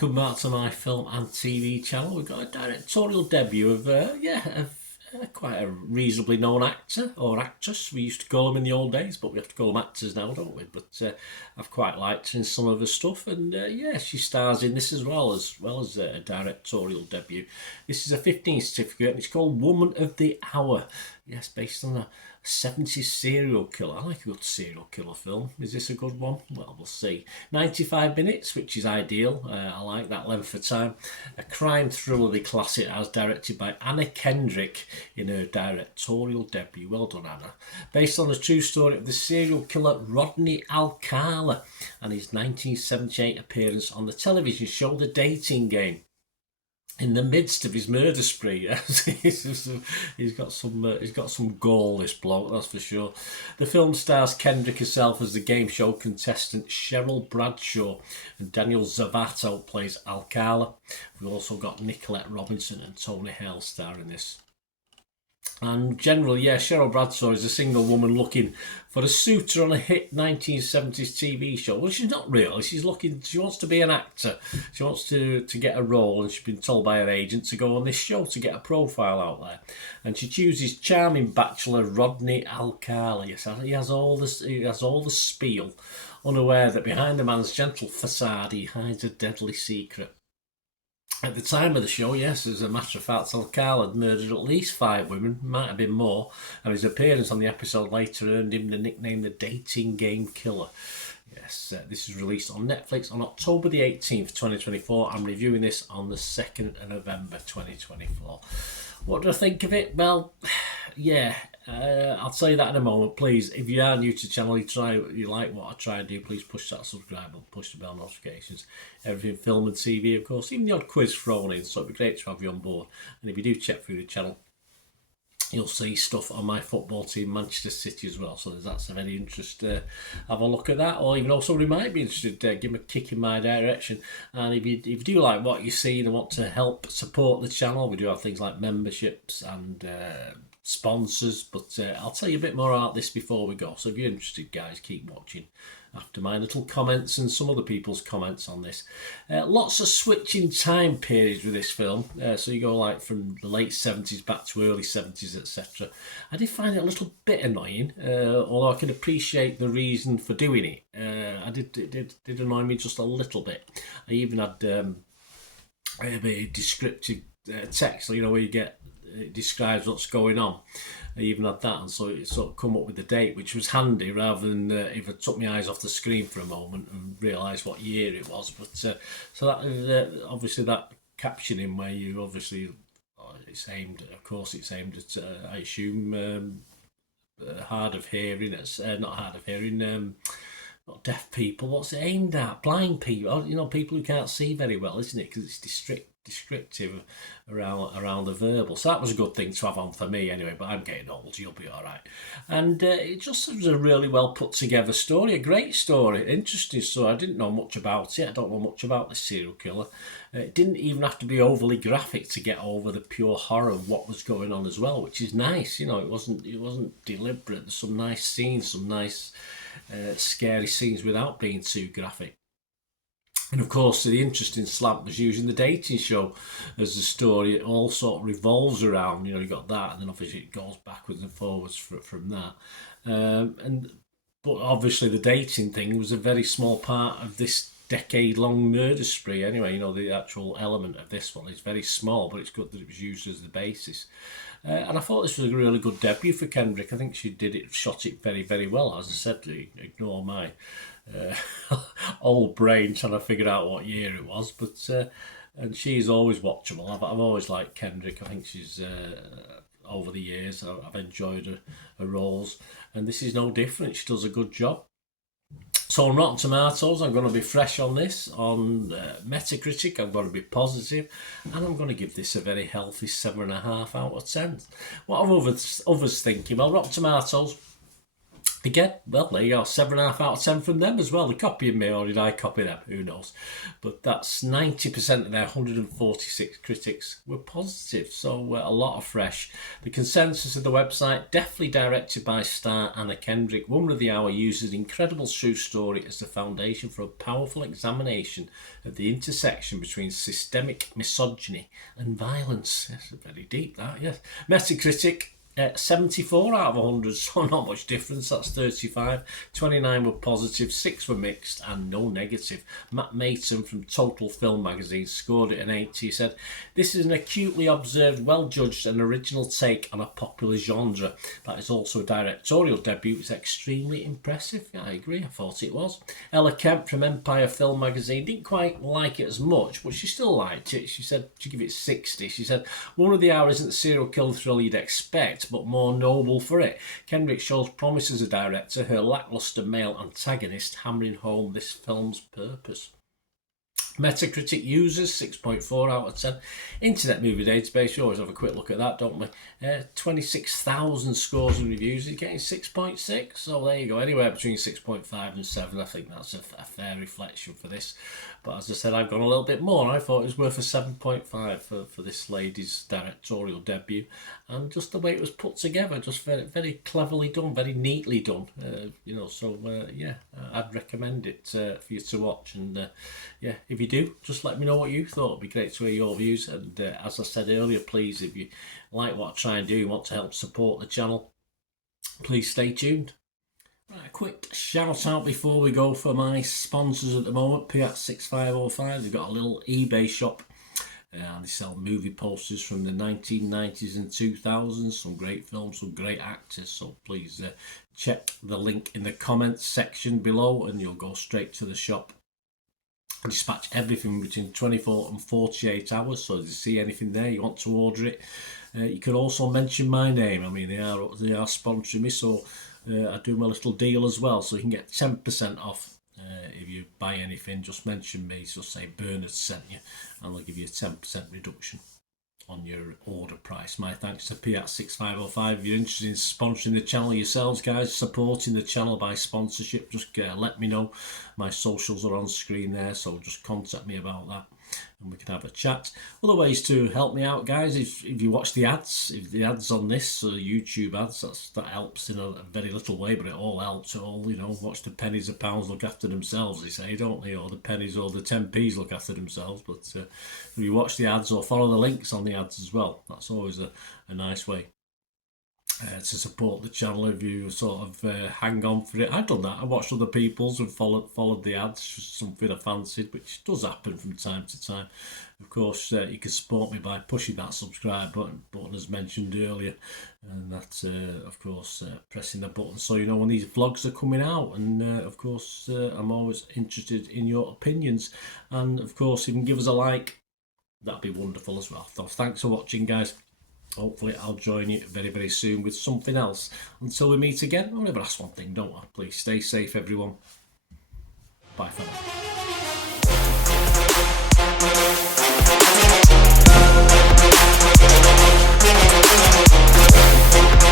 welcome back to my film and TV channel. We've got a directorial debut of quite a reasonably known actor or actress. We used to call them in the old days, but we have to call them actors now, don't we? But I've quite liked her in some of her stuff, and she stars in this as well as a directorial debut. This is a 15 certificate, and it's called Woman of the Hour. Yes, based on a 70s serial killer. I like a good serial killer film. Is this a good one? Well, we'll see. 95 minutes, which is ideal. I like that length of time. A crime thriller classic as directed by Anna Kendrick in her directorial debut. Well done, Anna. Based on the true story of the serial killer Rodney Alcala and his 1978 appearance on the television show The Dating Game. In the midst of his murder spree, yes. he's got some gall, this bloke, that's for sure. The film stars Kendrick herself as the game show contestant Cheryl Bradshaw, and Daniel Zavato plays Alcala. We've also got Nicolette Robinson and Tony Hale starring this. And generally, Cheryl Bradshaw is a single woman looking for a suitor on a hit 1970s TV show. Well, she's not really. She wants to be an actor. She wants to get a role, and she's been told by her agent to go on this show to get a profile out there. And she chooses charming bachelor Rodney Alcala. Yes, he has all the spiel, unaware that behind the man's gentle facade he hides a deadly secret. At the time of the show, yes, as a matter of fact, Alcala had murdered at least 5 women, might have been more, and his appearance on the episode later earned him the nickname The Dating Game Killer. Yes, this is released on Netflix on October the 18th, 2024. I'm reviewing this on the 2nd of November, 2024. What do I think of it? Well, I'll tell you that in a moment. Please, if you are new to the channel, you like what I try and do, please push that subscribe button, push the bell notifications. Everything film and TV, of course, even the odd quiz thrown in, so it'd be great to have you on board. And if you do check through the channel, you'll see stuff on my football team, Manchester City, as well. So that's of any interest. Have a look at that, or even also you might be interested. Give me a kick in my direction. And if you do like what you see and want to help support the channel, we do have things like memberships and sponsors. But I'll tell you a bit more about this before we go. So if you're interested, guys, keep watching after my little comments and some other people's comments on this. Lots of switching time periods with this film. So you go like from the late 70s back to early 70s, etc. I did find it a little bit annoying, although I can appreciate the reason for doing it. It did annoy me just a little bit. I even had a descriptive text, where you get it describes what's going on. I even had that, and so it sort of come up with the date, which was handy rather than if I took my eyes off the screen for a moment and realised what year it was. But so that obviously that captioning where you obviously it's aimed at I assume hard of hearing. It's not hard of hearing. Not deaf people. What's it aimed at? Blind people. People who can't see very well, isn't it? Because it's descriptive around the verbal. So that was a good thing to have on for me anyway, but I'm getting old, you'll be all right. And it just was a really well put together story, a great story, interesting story. I didn't know much about it. I don't know much about the serial killer. It didn't even have to be overly graphic to get over the pure horror of what was going on as well, which is nice. It wasn't deliberate. There's some nice scenes, some nice scary scenes without being too graphic. And of course, the interesting slant was using the dating show as the story. It all sort of revolves around, you got that, and then obviously it goes backwards and forwards from that. But obviously the dating thing was a very small part of this decade-long murder spree. Anyway, the actual element of this one is very small, but it's good that it was used as the basis. And I thought this was a really good debut for Kendrick. I think she shot it very, very well. As I said, ignore my old brain trying to figure out what year it was, but and she's always watchable. I've always liked Kendrick. I think she's over the years I've enjoyed her roles, and this is no different. She does a good job. So on Rotten Tomatoes, I'm going to be fresh on this. On Metacritic, I'm going to be positive, and I'm going to give this a very healthy 7.5 out of 10. What are others thinking? Well, Rotten Tomatoes, Again, well, there you go, 7.5 out of 10 from them as well. They're copying me, or did I copy them? Who knows? But that's 90% of their 146 critics were positive, so a lot of fresh. The consensus of the website, definitely directed by star Anna Kendrick, Woman of the Hour uses an incredible true story as the foundation for a powerful examination of the intersection between systemic misogyny and violence. That's very deep, that, yes. Metacritic, 74 out of 100, so not much difference. That's 35. 29 were positive, 6 were mixed, and no negative. Matt Maton from Total Film magazine scored it an 80. He said, "This is an acutely observed, well-judged and original take on a popular genre. That is also a directorial debut. It's extremely impressive." Yeah, I agree. I thought it was. Ella Kemp from Empire Film magazine didn't quite like it as much, but she still liked it. She said she'd give it 60. She said, "One of the Hour isn't the serial killer thriller you'd expect, but more noble for it. Kendrick shows promise as a director, her lackluster male antagonist hammering home this film's purpose." Metacritic users, 6.4 out of 10. Internet Movie Database, you always have a quick look at that, don't we? 26,000 scores and reviews, he's getting 6.6, so there you go, anywhere between 6.5 and 7. I think that's a fair reflection for this. But as I said, I've gone a little bit more. I thought it was worth a 7.5 for this lady's directorial debut. And just the way it was put together, just very, very cleverly done, very neatly done. Yeah, I'd recommend it for you to watch. And yeah, if you do, just let me know what you thought. It'd be great to hear your views. And as I said earlier, please, if you like what I try and do, you want to help support the channel, please stay tuned. Right, a quick shout out before we go for my sponsors at the moment. Piat6505, they've got a little eBay shop. They sell movie posters from the 1990s and 2000s, some great films, some great actors, so please check the link in the comments section below and you'll go straight to the shop. I dispatch everything between 24 and 48 hours, so if you see anything there, you want to order it, you can also mention my name. I mean, they are sponsoring me, so I do my little deal as well, so you can get 10% off. If you buy anything, just mention me, just say Bernard sent you, and they'll give you a 10% reduction on your order price. My thanks to Piat6505. If you're interested in sponsoring the channel yourselves, guys, supporting the channel by sponsorship, just let me know. My socials are on screen there, so just contact me about that and we can have a chat. Other ways to help me out, guys, if you watch the ads, if the ads on this, YouTube ads, that helps in a very little way, but it all helps. It all, watch the pennies and pounds look after themselves, they say, don't they? Or the pennies or the 10p's look after themselves. But if you watch the ads or follow the links on the ads as well, that's always a nice way to support the channel. If you sort of hang on for it, I've done that. I watched other people's and followed the ads, just something I fancied, which does happen from time to time. Of course, you can support me by pushing that subscribe button as mentioned earlier, and that's of course pressing the button so you know when these vlogs are coming out. And of course, I'm always interested in your opinions, and of course, if you can give us a like, that'd be wonderful as well. So thanks for watching, guys. Hopefully I'll join you very, very soon with something else. Until we meet again, I'll never ask one thing, don't I? Please stay safe, everyone. Bye for now.